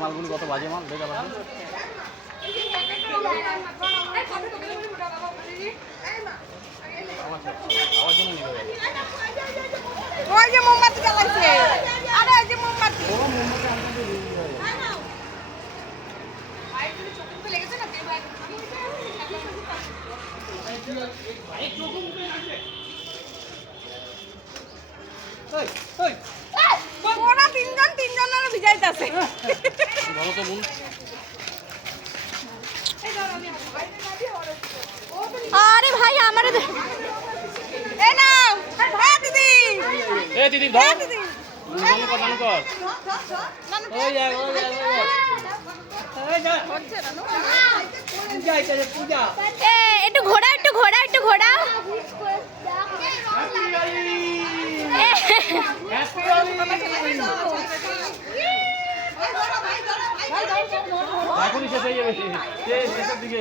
মালগুলি কত বাজে মাল দেখা পাচ্ছি। আমার জন্য নিবে ওই যে মোমবাতি জ্বালাইছে, আরে ওই যে মোমবাতি ওরা তিনজনের ভিজাইতেছে। ভালো তো বোন। আরে ভাই আমারে এই নাও দিদি, এ দিদি ধর দিদি নানু কর নানু কর ওই যা হচ্ছে না পূজা আইতাছে পূজা। একটু ঘোড়া একটু ঘোড়া একটু ঘোড়া এখনই শেষ হয়ে যাবে শেষের দিকে